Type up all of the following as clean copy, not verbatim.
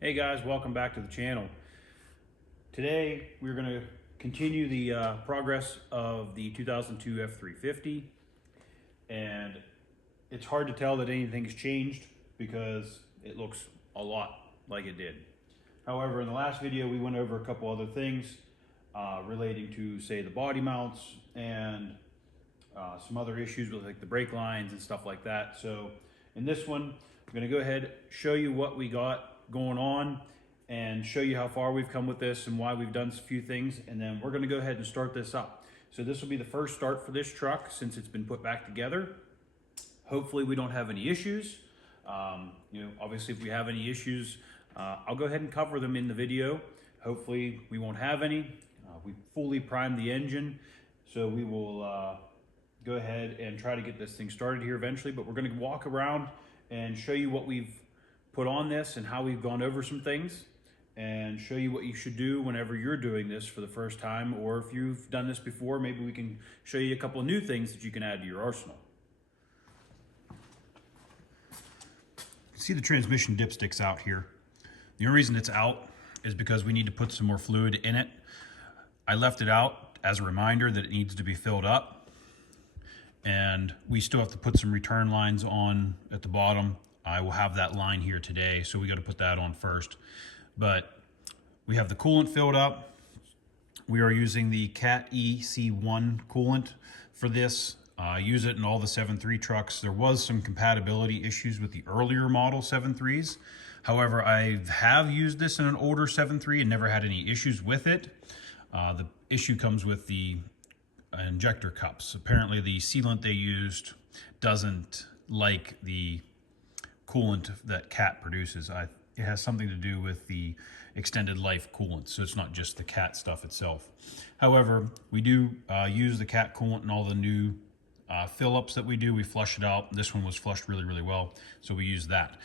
Hey guys, welcome back to the channel. Today we're going to continue the progress of the 2002 F350, and it's hard to tell that anything's changed because it looks a lot like it did. However, in the last video we went over a couple other things relating to, say, the body mounts and some other issues with like the brake lines and stuff like that. So in this one, I'm going to go ahead, show you what we got going on and show you how far we've come with this and why we've done a few things, and then we're going to go ahead and start this up. So this will be the first start for this truck since it's been put back together. Hopefully we don't have any issues. Obviously if we have any issues, I'll go ahead and cover them in the video. Hopefully we won't have any. We fully primed the engine, so we will go ahead and try to get this thing started here eventually, but we're going to walk around and show you what we've put on this and how we've gone over some things, and show you what you should do whenever you're doing this for the first time, or if you've done this before, maybe we can show you a couple of new things that you can add to your arsenal. You can see the transmission dipsticks out here. The only reason it's out is because we need to put some more fluid in it. I left it out as a reminder that it needs to be filled up, and we still have to put some return lines on at the bottom. I will have that line here today, so we got to put that on first. But we have the coolant filled up. We are using the Cat EC1 coolant for this. Use it in all the 7.3 trucks. There was some compatibility issues with the earlier model 7.3s. However, I have used this in an older 7.3 and never had any issues with it. The issue comes with the injector cups. Apparently the sealant they used doesn't like the coolant that Cat produces. It has something to do with the extended life coolant, so it's not just the Cat stuff itself. However, we do use the Cat coolant in all the new fill-ups that we do. We flush it out. This one was flushed really, really well, so we use that.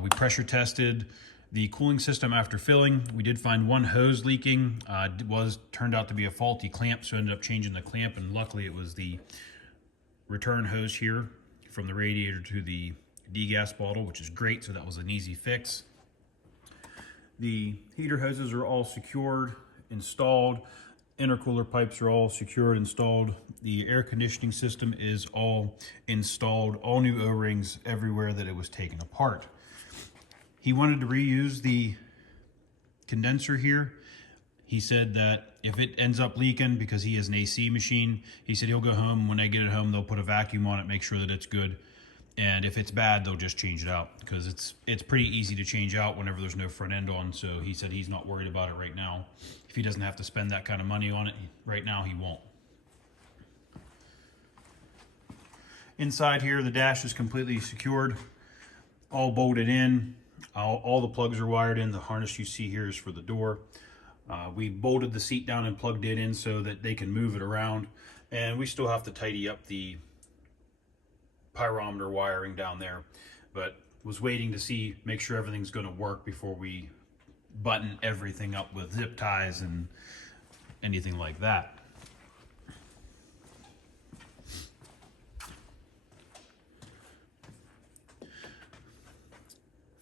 We pressure tested the cooling system after filling. We did find one hose leaking. It turned out to be a faulty clamp, so ended up changing the clamp, and luckily it was the return hose here from the radiator to the degas bottle, which is great, so that was an easy fix. The heater hoses are all secured, installed. Intercooler pipes are all secured, installed. The air conditioning system is all installed, all new O-rings everywhere that it was taken apart. He wanted to reuse the condenser here. He said that if it ends up leaking, because he has an AC machine, he said he'll go home. When they get it home, they'll put a vacuum on it, make sure that it's good. And if it's bad, they'll just change it out, because it's pretty easy to change out whenever there's no front end on. So he said he's not worried about it right now. If he doesn't have to spend that kind of money on it right now, he won't. Inside here, the dash is completely secured, all bolted in. All the plugs are wired in. The harness you see here is for the door. We bolted the seat down and plugged it in so that they can move it around. And we still have to tidy up the pyrometer wiring down there, but was waiting to make sure everything's going to work before we button everything up with zip ties and anything like that.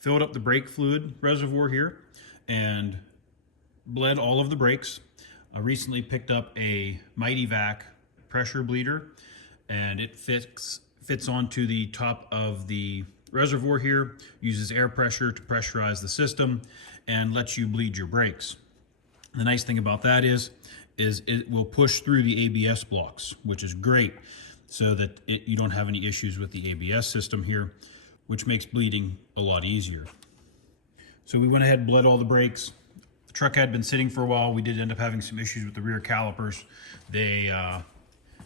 Filled up the brake fluid reservoir here and bled all of the brakes. I recently picked up a Mighty Vac pressure bleeder, and it fits onto the top of the reservoir here, uses air pressure to pressurize the system, and lets you bleed your brakes. The nice thing about that is it will push through the ABS blocks, which is great, so that you don't have any issues with the ABS system here, which makes bleeding a lot easier. So we went ahead and bled all the brakes. The truck had been sitting for a while. We did end up having some issues with the rear calipers. They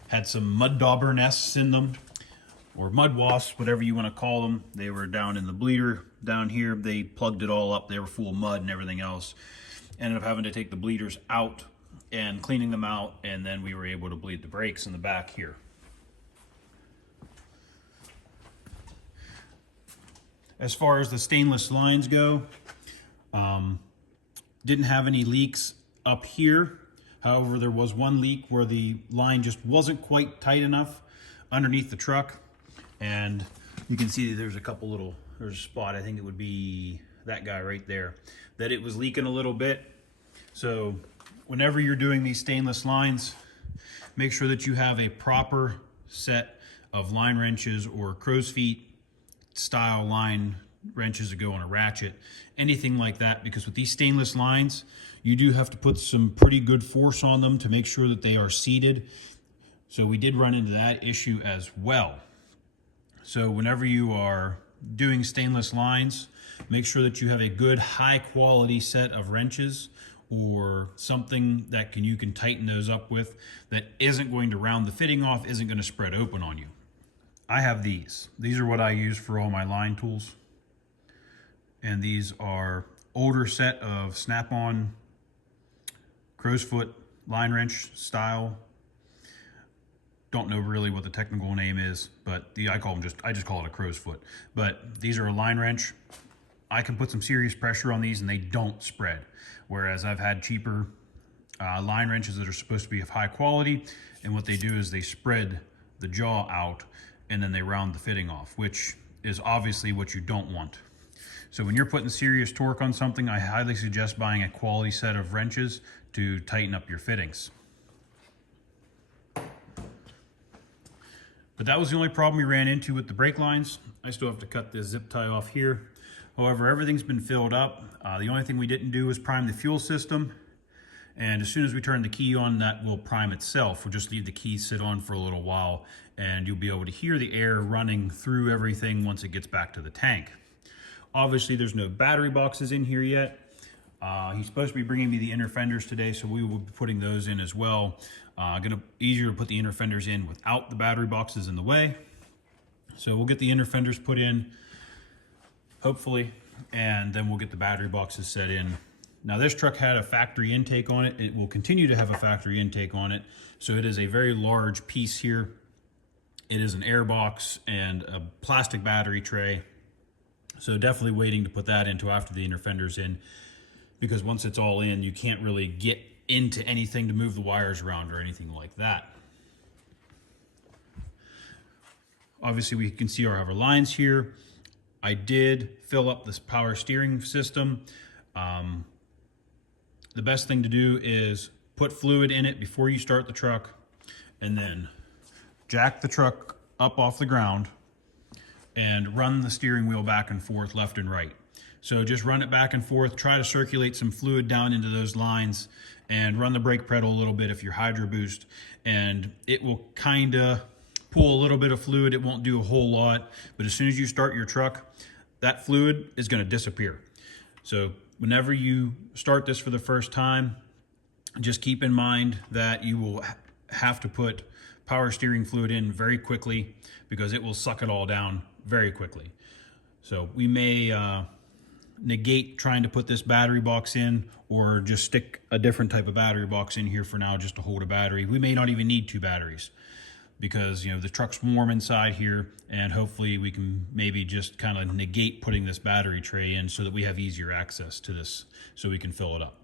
had some mud dauber nests in them, or mud wasps, whatever you want to call them. They were down in the bleeder down here. They plugged it all up. They were full of mud and everything else. Ended up having to take the bleeders out and cleaning them out, and then we were able to bleed the brakes in the back here. As far as the stainless lines go, didn't have any leaks up here. However, there was one leak where the line just wasn't quite tight enough underneath the truck. And you can see there's a couple there's a spot, I think it would be that guy right there, that it was leaking a little bit. So whenever you're doing these stainless lines, make sure that you have a proper set of line wrenches or crow's feet style line wrenches that go on a ratchet, anything like that, because with these stainless lines, you do have to put some pretty good force on them to make sure that they are seated. So we did run into that issue as well. So whenever you are doing stainless lines, make sure that you have a good high quality set of wrenches or something that you can tighten those up with that isn't going to round the fitting off, isn't going to spread open on you. I have these. These are what I use for all my line tools. And these are older set of snap-on crow's foot line wrench style. Don't know really what the technical name is, but I just call it a crow's foot. But these are a line wrench. I can put some serious pressure on these and they don't spread. Whereas I've had cheaper line wrenches that are supposed to be of high quality, and what they do is they spread the jaw out and then they round the fitting off, which is obviously what you don't want. So when you're putting serious torque on something, I highly suggest buying a quality set of wrenches to tighten up your fittings. But that was the only problem we ran into with the brake lines. I still have to cut this zip tie off here. However, everything's been filled up. The only thing we didn't do was prime the fuel system. And as soon as we turn the key on, that will prime itself. We'll just leave the key sit on for a little while and you'll be able to hear the air running through everything once it gets back to the tank. Obviously, there's no battery boxes in here yet. He's supposed to be bringing me the inner fenders today, so we will be putting those in as well. Easier to put the inner fenders in without the battery boxes in the way. So we'll get the inner fenders put in, hopefully, and then we'll get the battery boxes set in. Now this truck had a factory intake on it. It will continue to have a factory intake on it. So it is a very large piece here. It is an air box and a plastic battery tray. So definitely waiting to put that into after the inner fender's in, because once it's all in, you can't really get into anything to move the wires around or anything like that. Obviously we can see our lines here. I did fill up this power steering system. The best thing to do is put fluid in it before you start the truck, and then jack the truck up off the ground and run the steering wheel back and forth, left and right. So just run it back and forth, try to circulate some fluid down into those lines, and run the brake pedal a little bit if you're hydro boost, and it will kind of pull a little bit of fluid. It won't do a whole lot, but as soon as you start your truck, that fluid is going to disappear. So whenever you start this for the first time, just keep in mind that you will have to put power steering fluid in very quickly, because it will suck it all down very quickly. So we may negate trying to put this battery box in, or just stick a different type of battery box in here for now just to hold a battery. We may not even need 2 batteries, because the truck's warm inside here, and hopefully we can maybe just kind of negate putting this battery tray in so that we have easier access to this so we can fill it up.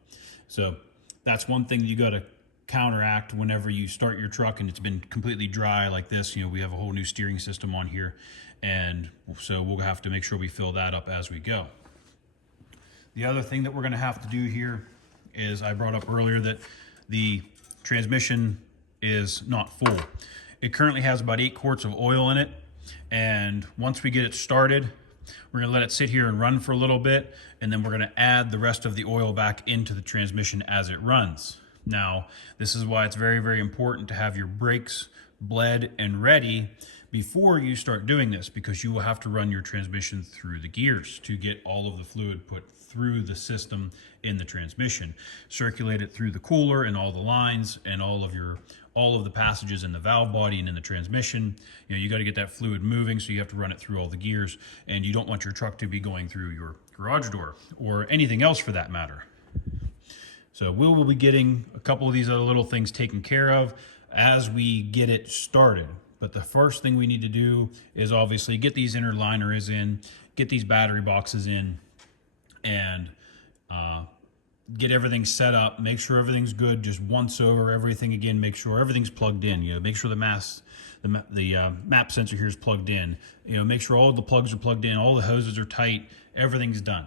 So that's one thing you got to counteract whenever you start your truck and it's been completely dry like this. We have a whole new steering system on here, and so we'll have to make sure we fill that up as we go. The other thing that we're going to have to do here is, I brought up earlier that the transmission is not full. It currently has about 8 quarts of oil in it, and once we get it started, we're going to let it sit here and run for a little bit, and then we're going to add the rest of the oil back into the transmission as it runs. Now, this is why it's very, very important to have your brakes bled and ready before you start doing this, because you will have to run your transmission through the gears to get all of the fluid put through the system in the transmission, circulate it through the cooler and all the lines and all of the passages in the valve body and in the transmission. You got to get that fluid moving, so you have to run it through all the gears, and you don't want your truck to be going through your garage door or anything else for that matter. So we will be getting a couple of these other little things taken care of as we get it started. But the first thing we need to do is obviously get these inner liners in, get these battery boxes in, and get everything set up, make sure everything's good, just once over everything again, make sure everything's plugged in, make sure the map sensor here is plugged in, make sure all the plugs are plugged in, all the hoses are tight, everything's done.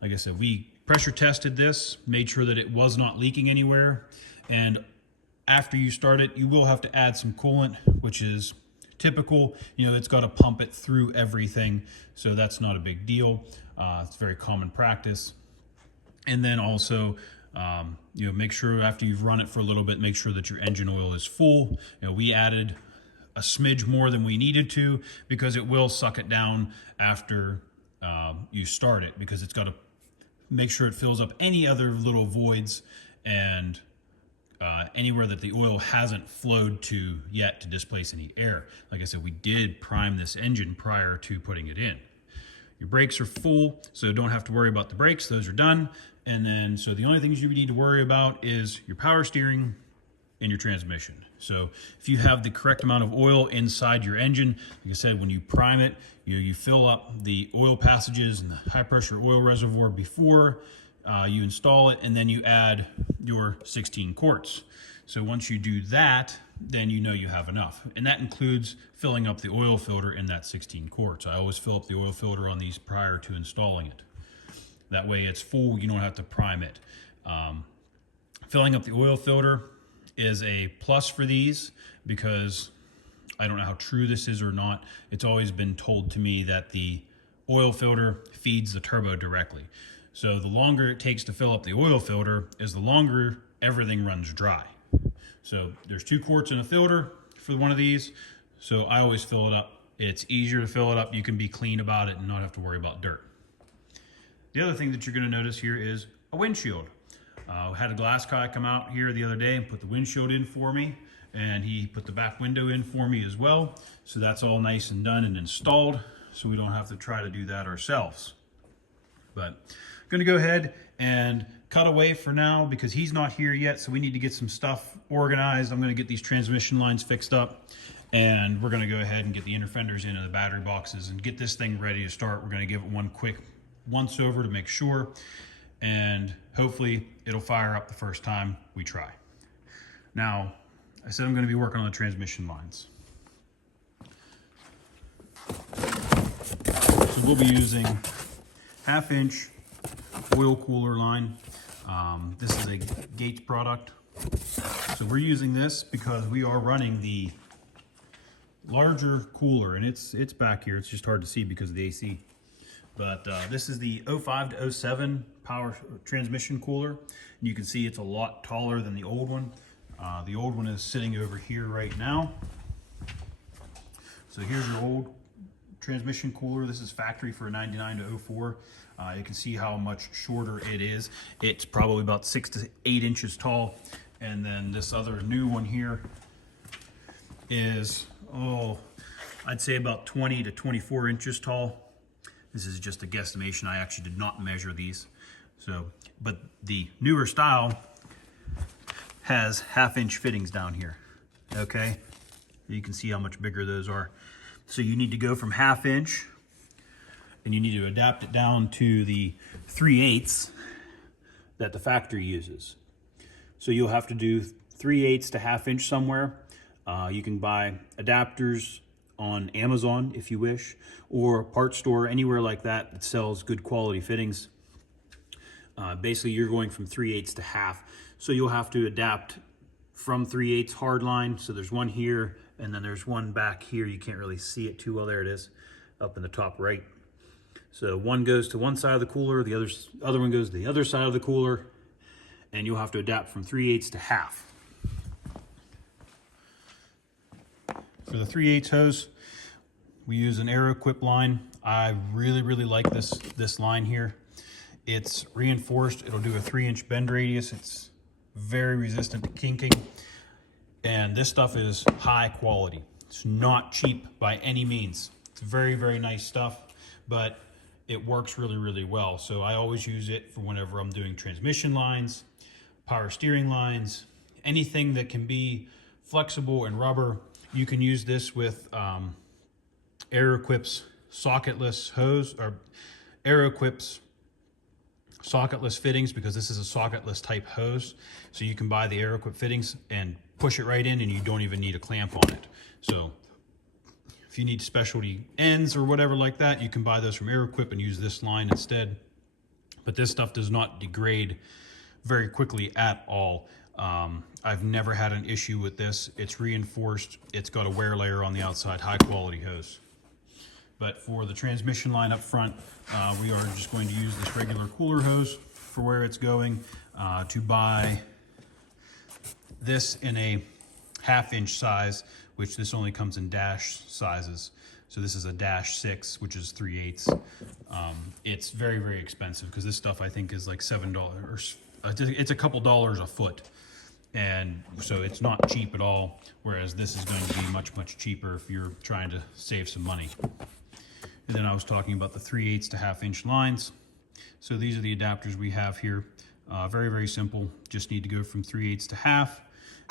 Like I said, we pressure tested this, made sure that it was not leaking anywhere. And after you start it, you will have to add some coolant, which is typical. You know, it's got to pump it through everything, so that's not a big deal. It's very common practice. And then also, you know, make sure after you've run it for a little bit, make sure that your engine oil is full. You know, we added a smidge more than we needed to because it will suck it down after you start it, because it's got to make sure it fills up any other little voids and anywhere that the oil hasn't flowed to yet to displace any air. Like I said, we did prime this engine prior to putting it in. Your brakes are full, so don't have to worry about the brakes. Those are done. And then, so the only things you need to worry about is your power steering and your transmission. So if you have the correct amount of oil inside your engine, like I said, when you prime it, you fill up the oil passages and the high pressure oil reservoir before you install it, and then you add your 16 quarts. So once you do that, then you know you have enough. And that includes filling up the oil filter in that 16 quarts. I always fill up the oil filter on these prior to installing it. That way it's full, you don't have to prime it. Filling up the oil filter is a plus for these, because I don't know how true this is or not. It's always been told to me that the oil filter feeds the turbo directly. So the longer it takes to fill up the oil filter is the longer everything runs dry. So there's 2 quarts in a filter for one of these. So I always fill it up. It's easier to fill it up. You can be clean about it and not have to worry about dirt. The other thing that you're going to notice here is a windshield. I had a glass guy come out here the other day and put the windshield in for me, and he put the back window in for me as well. So that's all nice and done and installed, so we don't have to try to do that ourselves. But I'm going to go ahead and cut away for now because he's not here yet, so we need to get some stuff organized. I'm going to get these transmission lines fixed up, and we're going to go ahead and get the inner fenders in and the battery boxes and get this thing ready to start. We're going to give it one quick once over to make sure, and hopefully it'll fire up the first time we try. Now, I said I'm going to be working on the transmission lines. So we'll be using 1/2 inch oil cooler line. This is a Gates product. So we're using this because we are running the larger cooler, and it's back here. It's just hard to see because of the AC. But this is the 05 to 07 power transmission cooler. And you can see it's a lot taller than the old one. The old one is sitting over here right now. So here's your old transmission cooler. This is factory for a 99 to 04. You can see how much shorter it is. It's probably about 6 to 8 inches tall. And then this other new one here is, I'd say about 20 to 24 inches tall. This is just a guesstimation. I actually did not measure these. So, but the newer style has 1/2 inch fittings down here. Okay, you can see how much bigger those are. So you need to go from 1/2 inch, and you need to adapt it down to the 3/8 that the factory uses. So you'll have to do 3/8 to 1/2 inch somewhere. You can buy adapters on Amazon if you wish, or part store, anywhere like that that sells good quality fittings. Basically you're going from 3/8 to 1/2. So you'll have to adapt from 3/8 hard line. So there's one here, and then there's one back here. You can't really see it too well. There it is, up in the top right. So one goes to one side of the cooler, the other one goes to the other side of the cooler, and you'll have to adapt from 3/8 to 1/2. For the 3/8 hose, we use an Aero-Equip line. I really like this line here. It's reinforced. It'll do a 3-inch bend radius. It's very resistant to kinking. And this stuff is high quality. It's not cheap by any means. It's very nice stuff, but it works really well. So I always use it for whenever I'm doing transmission lines, power steering lines, anything that can be flexible and rubber. You can use this with Aero-Equip's socketless hose, or Aero-Equip's socketless fittings, because this is a socketless type hose. So you can buy the Aero-Equip fittings and push it right in, and you don't even need a clamp on it. So if you need specialty ends or whatever like that, you can buy those from Aero-Equip and use this line instead. but this stuff does not degrade very quickly at all. I've never had an issue with this. It's reinforced. It's got a wear layer on the outside, high quality hose. But for the transmission line up front, we are just going to use this regular cooler hose for where it's going. To buy this in a 1/2 inch size, which this only comes in dash sizes. So this is a -6, which is 3/8. It's very, very expensive because this stuff I think is like $7. It's a couple dollars a foot. And so it's not cheap at all. Whereas this is going to be much, much cheaper if you're trying to save some money. And then I was talking about the 3/8 to 1/2 inch lines. So these are the adapters we have here. Very, very simple. Just need to go from 3/8 to 1/2.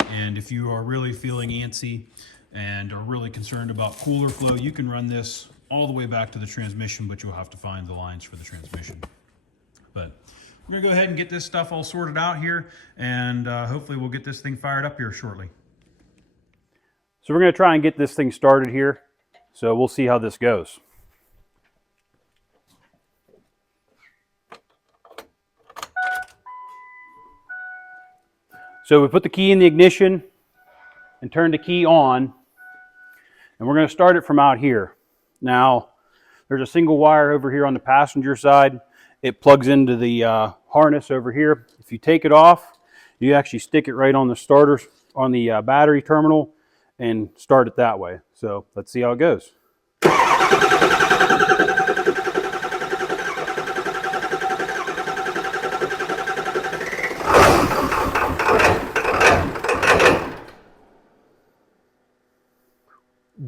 And if you are really feeling antsy and are really concerned about cooler flow, you can run this all the way back to the transmission, but you'll have to find the lines for the transmission. But we're gonna go ahead and get this stuff all sorted out here, and hopefully we'll get this thing fired up here shortly. So we're gonna try and get this thing started here. So we'll see how this goes. So we put the key in the ignition and turn the key on, and we're going to start it from out here. Now, there's a single wire over here on the passenger side. It plugs into the harness over here. If you take it off, you actually stick it right on the starter, on the battery terminal, and start it that way. So let's see how it goes.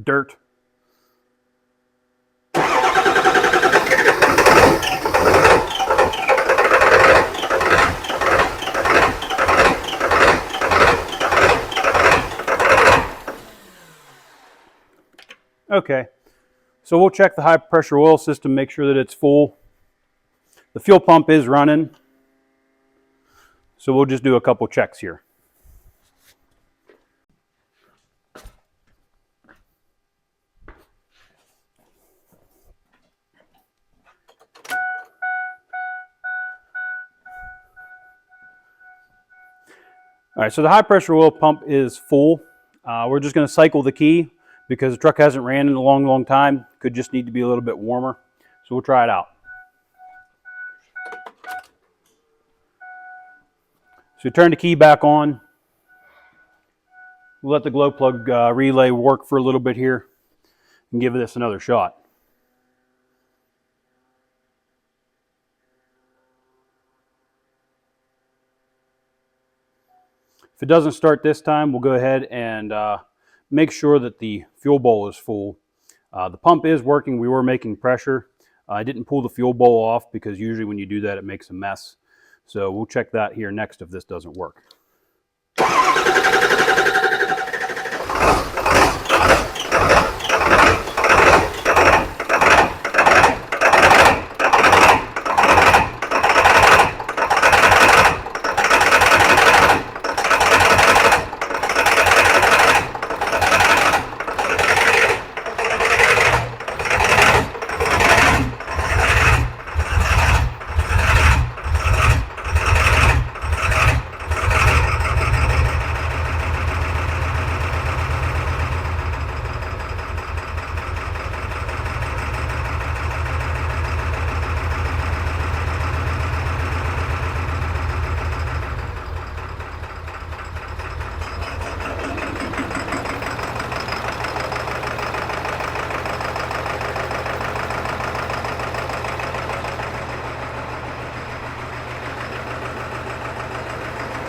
Dirt. Okay, so we'll check the high pressure oil system, make sure that it's full. The fuel pump is running, so we'll just do a couple checks here. All right, so the high pressure oil pump is full. We're just going to cycle the key because the truck hasn't ran in a long, long time. Could just need to be a little bit warmer. So we'll try it out. So turn the key back on. We'll let the glow plug relay work for a little bit here and give this another shot. If it doesn't start this time, we'll go ahead and make sure that the fuel bowl is full. The pump is working. We were making pressure. I didn't pull the fuel bowl off because usually when you do that, it makes a mess. So we'll check that here next if this doesn't work.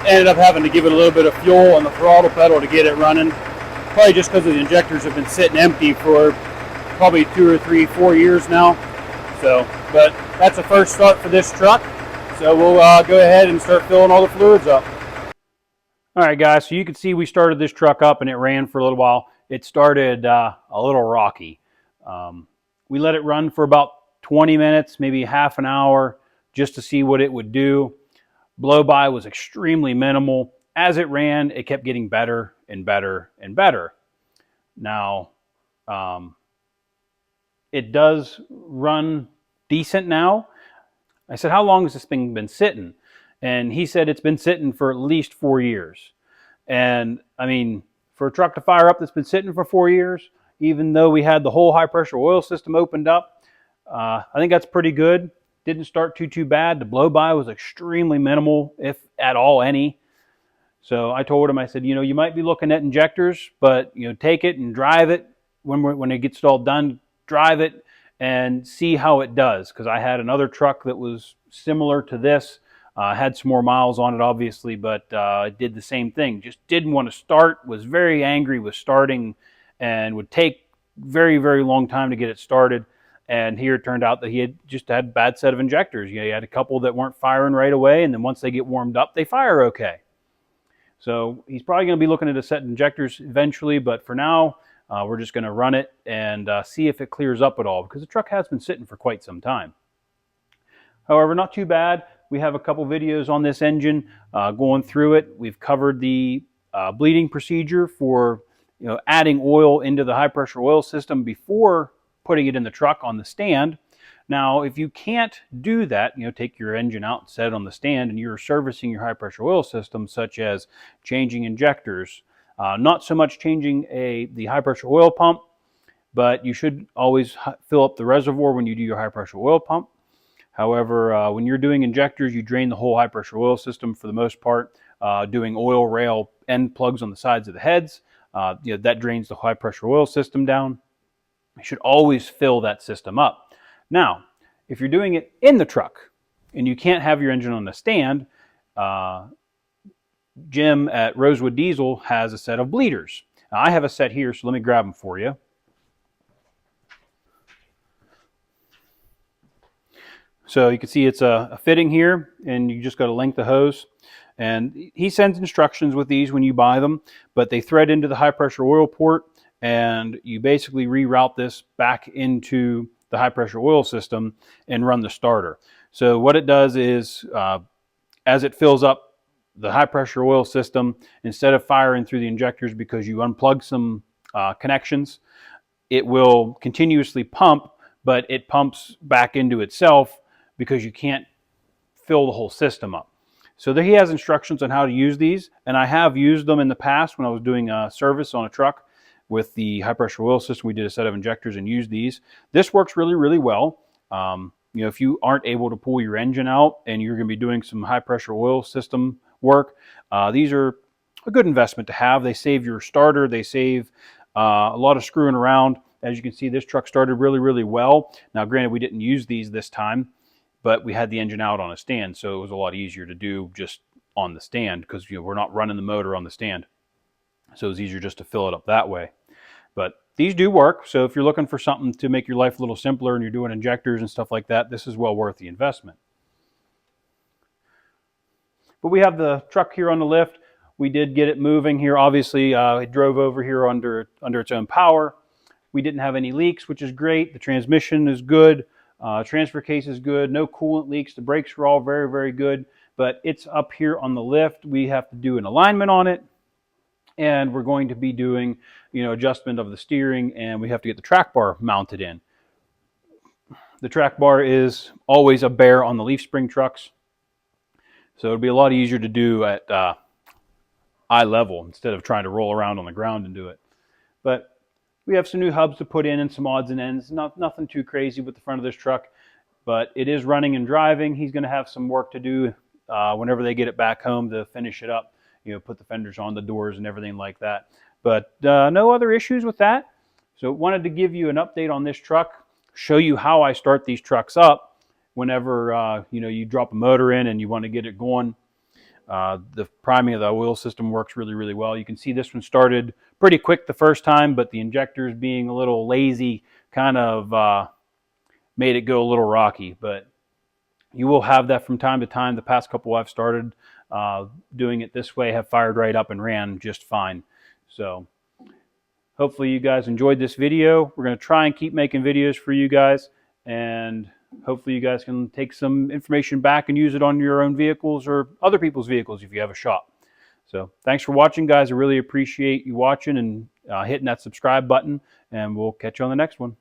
Ended up having to give it a little bit of fuel on the throttle pedal to get it running. Probably just because the injectors have been sitting empty for probably 2 or 3, 4 years now. So, but that's a first start for this truck. So we'll go ahead and start filling all the fluids up. All right, guys, so you can see we started this truck up and it ran for a little while. It started a little rocky. We let it run for about 20 minutes, maybe half an hour, just to see what it would do. Blow-by was extremely minimal. As it ran, it kept getting better and better and better. Now, it does run decent now. I said, how long has this thing been sitting? And he said it's been sitting for at least 4 years. And I mean, for a truck to fire up that's been sitting for 4 years, even though we had the whole high pressure oil system opened up, I think that's pretty good. Didn't start too bad. The blow by was extremely minimal, if at all any. So I told him, I said, you might be looking at injectors, but take it and drive it when it gets all done. Drive it and see how it does. Because I had another truck that was similar to this. Had some more miles on it, obviously, but it did the same thing. Just didn't want to start. Was very angry with starting, and would take very long time to get it started. And here it turned out that he had just had a bad set of injectors. He had a couple that weren't firing right away, and then once they get warmed up, they fire okay. So he's probably going to be looking at a set of injectors eventually, but for now, we're just going to run it and see if it clears up at all, because the truck has been sitting for quite some time. However, not too bad. We have a couple videos on this engine going through it. We've covered the bleeding procedure for adding oil into the high pressure oil system before putting it in the truck on the stand. Now, if you can't do that, take your engine out and set it on the stand, and you're servicing your high pressure oil system, such as changing injectors, not so much changing the high pressure oil pump, but you should always fill up the reservoir when you do your high pressure oil pump. However, when you're doing injectors, you drain the whole high pressure oil system for the most part, doing oil rail end plugs on the sides of the heads. That drains the high pressure oil system down. You should always fill that system up. Now, if you're doing it in the truck and you can't have your engine on the stand, Jim at Rosewood Diesel has a set of bleeders. Now, I have a set here, so let me grab them for you. So you can see it's a fitting here, and you just got to link the hose. And he sends instructions with these when you buy them, but they thread into the high pressure oil port, and you basically reroute this back into the high pressure oil system and run the starter. So what it does is, as it fills up the high pressure oil system, instead of firing through the injectors because you unplug some connections, it will continuously pump, but it pumps back into itself because you can't fill the whole system up. So there he has instructions on how to use these, and I have used them in the past when I was doing a service on a truck with the high pressure oil system. We did a set of injectors and used these. This works really well. If you aren't able to pull your engine out and you're going to be doing some high pressure oil system work, these are a good investment to have. They save your starter. They save a lot of screwing around. As you can see, this truck started really well. Now, granted, we didn't use these this time, but we had the engine out on a stand, so it was a lot easier to do just on the stand because we're not running the motor on the stand. So it was easier just to fill it up that way. But these do work, so if you're looking for something to make your life a little simpler and you're doing injectors and stuff like that, this is well worth the investment. But we have the truck here on the lift. We did get it moving here. Obviously, it drove over here under its own power. We didn't have any leaks, which is great. The transmission is good. Transfer case is good. No coolant leaks. The brakes are all very good. But it's up here on the lift. We have to do an alignment on it. And we're going to be doing, adjustment of the steering, and we have to get the track bar mounted in. The track bar is always a bear on the leaf spring trucks, so it'll be a lot easier to do at eye level instead of trying to roll around on the ground and do it. But we have some new hubs to put in and some odds and ends. Nothing too crazy with the front of this truck, but it is running and driving. He's going to have some work to do whenever they get it back home to finish it up. Put the fenders on the doors and everything like that. But no other issues with that. So wanted to give you an update on this truck, show you how I start these trucks up whenever you drop a motor in and you want to get it going. The priming of the oil system works really well. You can see this one started pretty quick the first time, but the injectors being a little lazy kind of made it go a little rocky. But you will have that from time to time. The past couple I've started doing it this way have fired right up and ran just fine. So hopefully you guys enjoyed this video. We're going to try and keep making videos for you guys, and hopefully you guys can take some information back and use it on your own vehicles or other people's vehicles if you have a shop. So thanks for watching, guys. I really appreciate you watching and hitting that subscribe button, and we'll catch you on the next one.